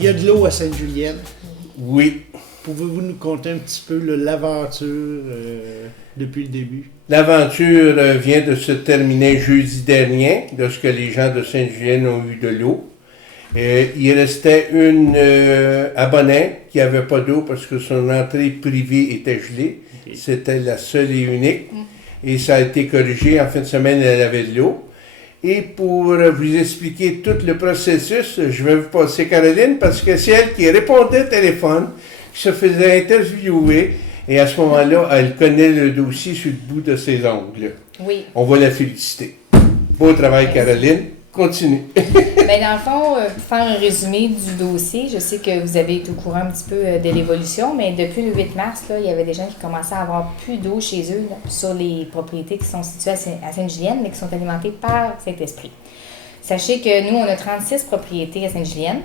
Il y a de l'eau à Sainte-Julienne. Oui. Pouvez-vous nous conter un petit peu l'aventure depuis le début? L'aventure vient de se terminer jeudi dernier, lorsque les gens de Sainte-Julienne ont eu de l'eau. Il restait une abonnée qui n'avait pas d'eau parce que son entrée privée était gelée. Okay. C'était la seule et unique. Et ça a été corrigé. En fin de semaine, elle avait de l'eau. Et pour vous expliquer tout le processus, je vais vous passer Caroline parce que c'est elle qui répondait au téléphone, qui se faisait interviewer. Et à ce moment-là, elle connaît le dossier sur le bout de ses ongles. Oui. On va la féliciter. Beau travail, merci. Caroline. Continue. Bien, dans le fond, pour faire un résumé du dossier, je sais que vous avez été au courant un petit peu de l'évolution, mais depuis le 8 mars, là, il y avait des gens qui commençaient à avoir plus d'eau chez eux là, sur les propriétés qui sont situées à Sainte-Julienne, mais qui sont alimentées par Saint-Esprit. Sachez que nous, on a 36 propriétés à Sainte-Julienne.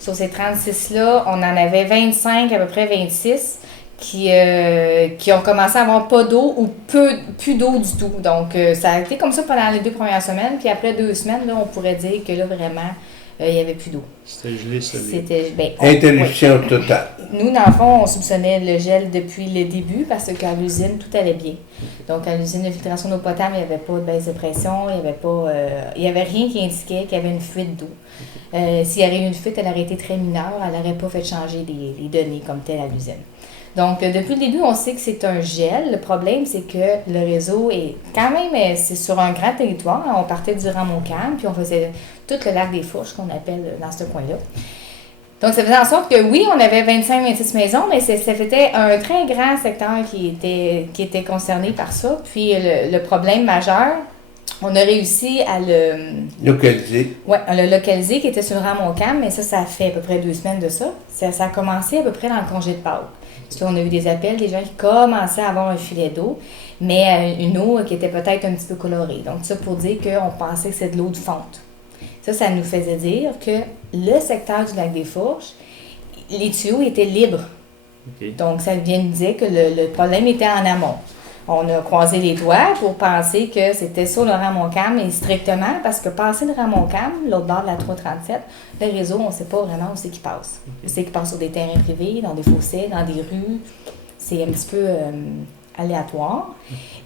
Sur ces 36-là, on en avait 25, à peu près 26, qui ont commencé à avoir pas d'eau ou plus d'eau du tout. Donc, ça a été comme ça pendant les 2 premières semaines. Puis après 2 semaines, là, on pourrait dire que là, vraiment, il n'y avait plus d'eau. C'était gelé, C'était interruption totale. Nous, dans le fond, on soupçonnait le gel depuis le début parce qu'à l'usine, tout allait bien. Donc, à l'usine de filtration d'eau potable, il n'y avait pas de baisse de pression, il n'y avait rien qui indiquait qu'il y avait une fuite d'eau. S'il y avait eu une fuite, elle aurait été très mineure, elle n'aurait pas fait changer les données comme telles à l'usine. Donc, depuis le début, on sait que c'est un gel. Le problème, c'est que le réseau est quand même, c'est sur un grand territoire. On partait du Rand-Montcalm, puis on faisait tout le lac des Fourches, qu'on appelle dans ce coin-là. Donc, ça faisait en sorte que oui, on avait 25-26 maisons, mais c'était un très grand secteur qui était concerné par ça. Puis, le problème majeur, on a réussi à le localiser. Oui, on l'a localisé, qui était sur le Rand-Montcalm, mais ça fait à peu près 2 semaines de ça. Ça a commencé à peu près dans le congé de Pâques. Parce qu'on a eu des appels, des gens qui commençaient à avoir un filet d'eau, mais une eau qui était peut-être un petit peu colorée. Donc, ça pour dire qu'on pensait que c'était de l'eau de fonte. Ça nous faisait dire que le secteur du lac des Fourches, les tuyaux étaient libres. Okay. Donc, ça vient de dire que le problème était en amont. On a croisé les doigts pour penser que c'était sur le Rand-Montcalm et strictement, parce que passer le Rand-Montcalm, l'autre bord de la 337, le réseau, on ne sait pas vraiment où c'est qu'il passe. On sait qu'il passe sur des terrains privés, dans des fossés, dans des rues. C'est un petit peu aléatoire.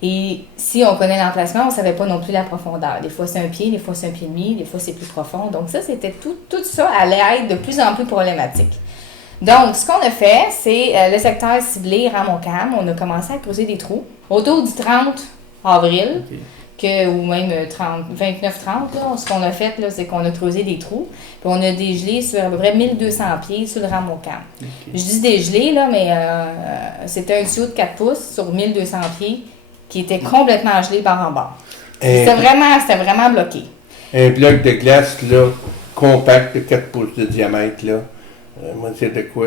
Et si on connaît l'emplacement, on ne savait pas non plus la profondeur. Des fois, c'est un pied, des fois, c'est un pied et demi, des fois, c'est plus profond. Donc ça, c'était tout ça allait être de plus en plus problématique. Donc, ce qu'on a fait, c'est le secteur ciblé Rand-Montcalm. On a commencé à creuser des trous autour du 30 avril, ou même 29-30. Ce qu'on a fait, là, c'est qu'on a creusé des trous. Puis on a dégelé sur à peu près 1200 pieds sur le Rand-Montcalm. Je dis dégelé, là, mais c'était un tuyau de 4 pouces sur 1200 pieds qui était complètement gelé par en bas. C'était vraiment bloqué. Un bloc de glace, là, compact de 4 pouces de diamètre, là. Moi, c'est de quoi...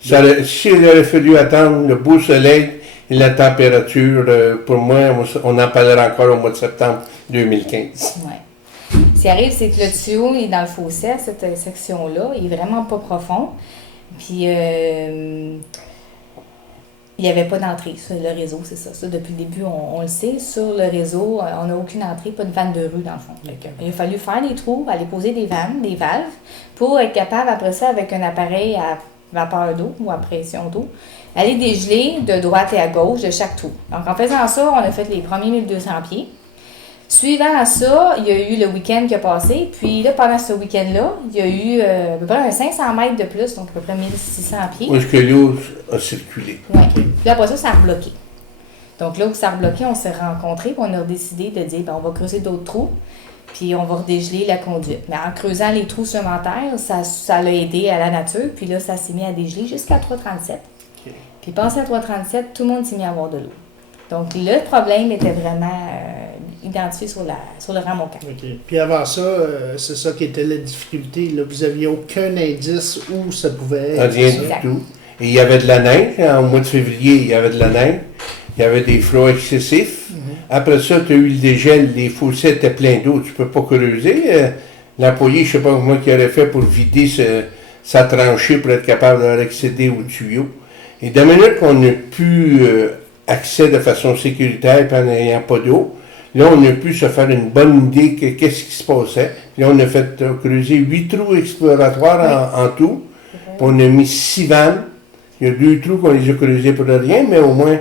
s'il aurait fallu attendre le beau soleil et la température, pour moi, on en parlera encore au mois de septembre 2015. Oui. Ce qui arrive, c'est que le tuyau est dans le fossé, cette section-là. Il n'est vraiment pas profond. Puis, il n'y avait pas d'entrée sur le réseau, c'est ça. Ça, depuis le début, on le sait. Sur le réseau, on n'a aucune entrée, pas de vanne de rue, dans le fond. Il a fallu faire des trous, aller poser des vannes, des valves, pour être capable, après ça, avec un appareil à vapeur d'eau ou à pression d'eau, aller dégeler de droite et à gauche de chaque trou. Donc, en faisant ça, on a fait les premiers 1200 pieds. Suivant ça, il y a eu le week-end qui a passé. Puis là, pendant ce week-end-là, il y a eu à peu près un 500 mètres de plus, donc à peu près 1600 pieds. Où est-ce que l'eau a circulé? Oui. Puis après ça a rebloqué. Donc là où ça a rebloqué, on s'est rencontrés et on a décidé de dire, on va creuser d'autres trous, puis on va redégeler la conduite. Mais en creusant les trous supplémentaires, ça l'a aidé à la nature. Puis là, ça s'est mis à dégeler jusqu'à 337. Okay. Puis passé à 337, tout le monde s'est mis à avoir de l'eau. Donc le problème était vraiment identifié sur le Rand-Montcalm. Okay. Puis avant ça, c'est ça qui était la difficulté. Là. Vous n'aviez aucun indice où ça pouvait être. Rien du tout. Et il y avait de la neige. En mois de février, il y avait de la neige. Il y avait des froids excessifs. Après ça, tu as eu le dégel. Les fossés étaient pleins d'eau. Tu ne peux pas creuser. L'employé, je ne sais pas comment il aurait fait pour vider sa tranchée pour être capable d'accéder au tuyau. Et de la minute qu'on n'a plus accès de façon sécuritaire en n'ayant pas d'eau, Là, on a pu se faire une bonne idée de qu'est-ce qui se passait. Là, on a fait creuser 8 trous exploratoires en tout. Puis on a mis 6 vannes. Il y a 2 trous qu'on les a creusés pour rien, mais au moins,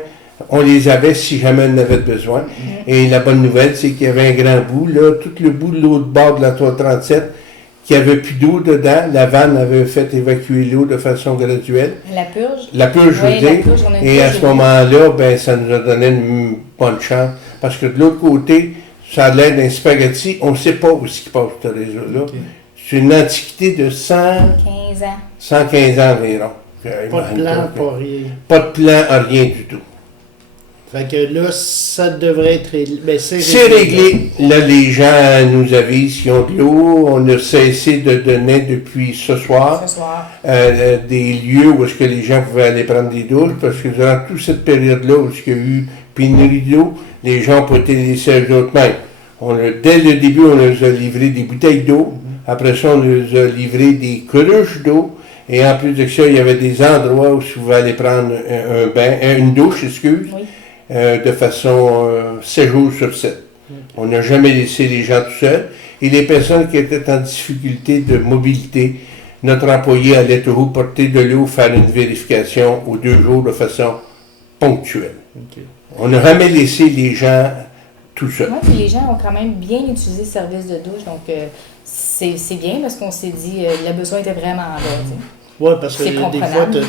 on les avait si jamais on en avait besoin. Et la bonne nouvelle, c'est qu'il y avait un grand bout, là, tout le bout de l'autre bord de la 337, qui avait plus d'eau dedans. La vanne avait fait évacuer l'eau de façon graduelle. La purge? La purge, je veux dire. Et à ce moment-là, ben, ça nous a donné une bonne chance. Parce que de l'autre côté, ça a l'air d'un spaghetti. On ne sait pas où ce qui passe, ce réseau-là. Ok. C'est une antiquité de 15 ans. 115 ans environ. Pas de plan, pas rien. Pas de plan, rien du tout. Fait que là, ça devrait être réglé. Ben, C'est réglé. Là, les gens nous avisent qu'ils ont de l'eau. On a cessé de donner depuis ce soir, Ce soir. des lieux où est-ce que les gens pouvaient aller prendre des douches, parce que durant toute cette période-là où il y a eu pénurie d'eau, les gens ont pas été laissés à eux-mêmes. Dès le début, on leur a livré des bouteilles d'eau. Après ça, on leur a livré des cruches d'eau. Et en plus de ça, il y avait des endroits où vous pouvez aller prendre un bain, une douche, excuse. Oui. De façon 7 jours sur 7. On n'a jamais laissé les gens tout seuls. Et les personnes qui étaient en difficulté de mobilité, notre employé allait toujours porter de l'eau, faire une vérification aux 2 jours de façon ponctuelle. Ok. On n'a jamais laissé les gens tout seuls. Oui, puis les gens ont quand même bien utilisé le service de douche, donc c'est bien parce qu'on s'est dit le besoin était vraiment là. tu sais. Oui, parce que C'est des fois, comprenable.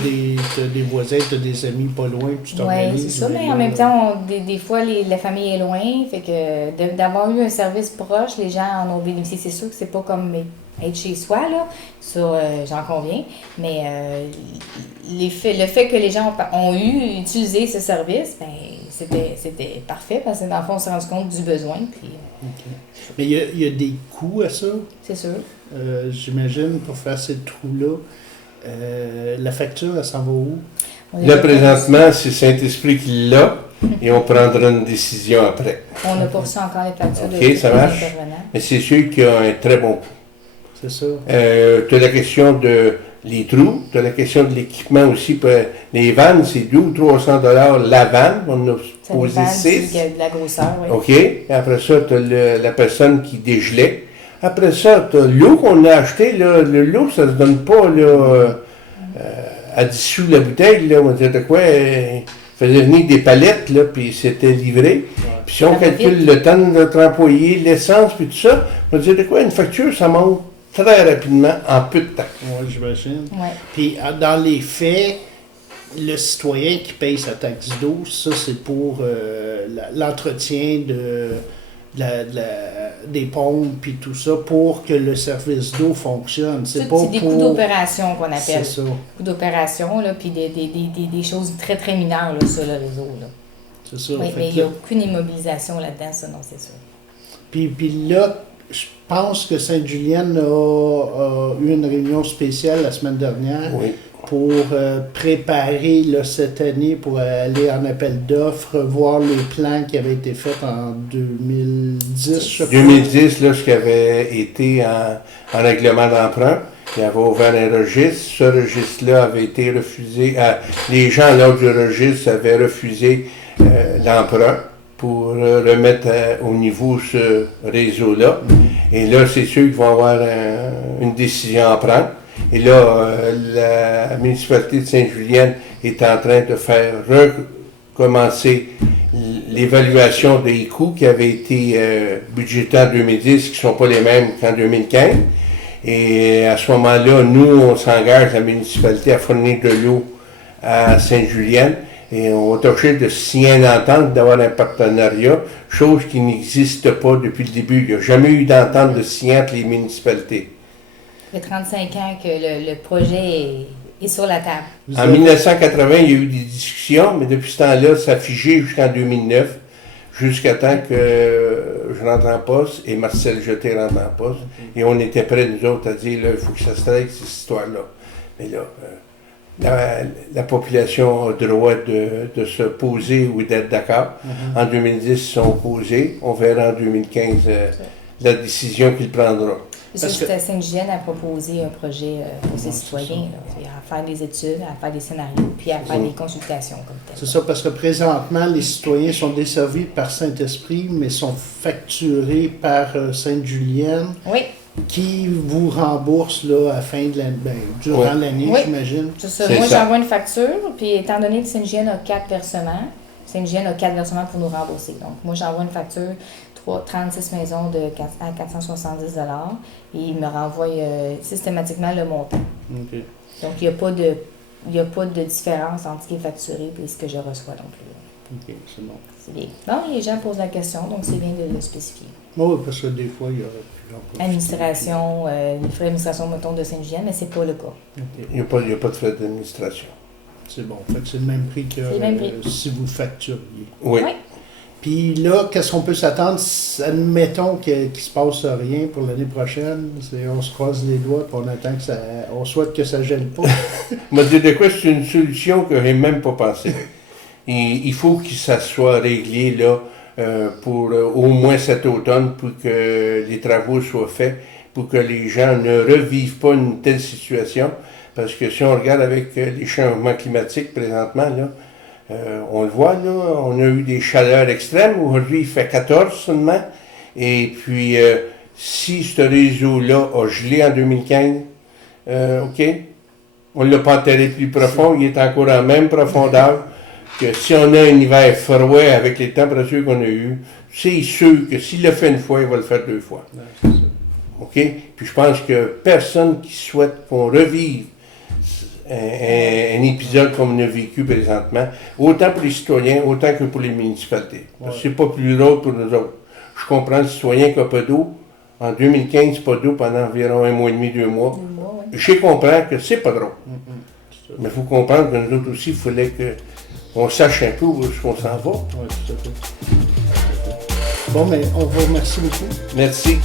t'as des voisins, t'as des amis pas loin, puis tu Oui, t'organises. c'est ça, mais en même temps, des fois, la famille est loin, fait que d'avoir eu un service proche, les gens en ont bénéficié. C'est sûr que c'est pas comme être chez soi, là, ça, j'en conviens, mais le fait que les gens ont utilisé ce service, ben, c'était parfait, parce que dans le fond, on s'est rendu compte du besoin, puis Mais il y a des coûts à ça, c'est sûr. j'imagine, pour faire ces trous-là. La facture, elle s'en va où? Là, présentement, c'est Saint-Esprit qui l'a et on prendra une décision après. On n'a pas reçu encore les factures OK, de ça tous les marche. intervenants. Mais c'est sûr qu'il y a un très bon coût. C'est ça. Tu as la question de les trous, tu as la question de l'équipement aussi. Les vannes, c'est 200 ou 300 $ la vanne. On a Ça posé dépend 6. de la grosseur, oui. OK. Et après ça, tu as la personne qui dégelait. Après ça, tu as l'eau qu'on a acheté. L'eau, ça ne se donne pas à 10 sous la bouteille. Là. On disait quoi? Il faisait venir des palettes, là, puis c'était livré. Puis si on Ça va calcule vite. le temps de notre employé, l'essence, puis tout ça, on disait quoi? Une facture, ça monte très rapidement en peu de temps. Oui, j'imagine. Ouais. Puis, dans les faits, le citoyen qui paye sa taxe d'eau, ça, c'est pour l'entretien des pompes puis tout ça, pour que le service d'eau fonctionne. C'est pas C'est des pour... coûts d'opération qu'on appelle. C'est ça. Coûts d'opération, là, puis des choses très, très mineures là, sur le réseau. Là. C'est ça. Oui, Fait mais que il n'y a là- aucune immobilisation là-dedans, ça, non, c'est sûr. Puis là, je pense que Sainte-Julienne a eu une réunion spéciale la semaine dernière Oui. pour préparer là, cette année pour aller en appel d'offres, voir les plans qui avaient été faits en 2010, je crois. 2010, là, ce qui avait été en règlement d'emprunt, il avait ouvert un registre. Ce registre-là avait été refusé. Les gens, lors du registre, avaient refusé l'emprunt pour remettre au niveau ce réseau-là. Et là, c'est sûr qu'ils vont avoir une décision à prendre. Et là, la municipalité de Sainte-Julienne est en train de faire recommencer l'évaluation des coûts qui avaient été budgétés en 2010, qui ne sont pas les mêmes qu'en 2015. Et à ce moment-là, nous, on s'engage, la municipalité, à fournir de l'eau à Sainte-Julienne. Et on va tâcher de signer une entente, d'avoir un partenariat, chose qui n'existe pas depuis le début. Il n'y a jamais eu d'entente de signer entre les municipalités. Ça fait 35 ans que le projet est sur la table. Vous En avez- 1980, il y a eu des discussions, mais depuis ce temps-là, ça a figé jusqu'en 2009, jusqu'à temps que je rentre en poste et Marcel Jeté rentre en poste. Et on était prêts, nous autres, à dire, là, il faut que ça se règle, cette histoire-là. Mais là, la population a le droit de se poser ou d'être d'accord. En 2010, ils sont opposés. On verra en 2015 la décision qu'il prendra. C'est sûr que Sainte-Julienne a proposé un projet pour ses citoyens, là, à faire des études, à faire des scénarios, puis à faire des consultations comme tel. C'est ça, parce que présentement, les citoyens sont desservis par Saint-Esprit, mais sont facturés par Sainte-Julienne, Oui, qui vous rembourse là, à la fin de l'année, durant l'année, Oui. j'imagine. c'est ça. C'est Moi, ça. j'envoie une facture, puis étant donné que Sainte-Julienne a 4 versements, Sainte-Julienne a 4 versements pour nous rembourser. Donc, moi, j'envoie une facture, 36 maisons à 470 $ et il me renvoie systématiquement le montant. OK. Donc, il n'y a pas de différence entre ce qui est facturé et ce que je reçois non plus. OK, c'est bon. C'est bien. Non, les gens posent la question, donc c'est bien de le spécifier. Oui, parce que des fois, il y aurait pu en profiter. Administration, les frais d'administration, mettons, de Sainte-Julienne, mais c'est pas le cas. OK. Il n'y a pas de frais d'administration. C'est bon. Fait que c'est le même prix que C'est le même prix. si vous facturiez. Oui. Oui. Puis là, qu'est-ce qu'on peut s'attendre? Admettons qu'il ne se passe rien pour l'année prochaine. On se croise les doigts et on attend que ça. On souhaite que ça gèle pas. Moi, dire de quoi, c'est une solution que je n'ai même pas pensé. Il faut que ça soit réglé là, pour au moins cet automne pour que les travaux soient faits, pour que les gens ne revivent pas une telle situation. Parce que si on regarde avec les changements climatiques présentement, là, on le voit, là, on a eu des chaleurs extrêmes. Aujourd'hui, il fait 14 seulement. Et puis, si ce réseau-là a gelé en 2015, OK, on ne l'a pas enterré plus profond, il est encore à la même profondeur que si on a un hiver froid avec les températures qu'on a eues, c'est sûr que s'il le fait une fois, il va le faire 2 fois. Ouais, c'est ça. OK? Puis je pense que personne qui souhaite qu'on revive un épisode comme on a vécu présentement, autant pour les citoyens, autant que pour les municipalités. Parce que c'est pas plus drôle pour nous autres. Je comprends le citoyen qui n'a pas d'eau. En 2015, pas d'eau pendant environ 1 mois et demi, 2 mois. Je comprends que c'est pas drôle. Mais il faut comprendre que nous autres aussi, il fallait qu'on sache un peu où on s'en va. Oui, tout à fait. Bon, mais on vous remercie beaucoup. Merci.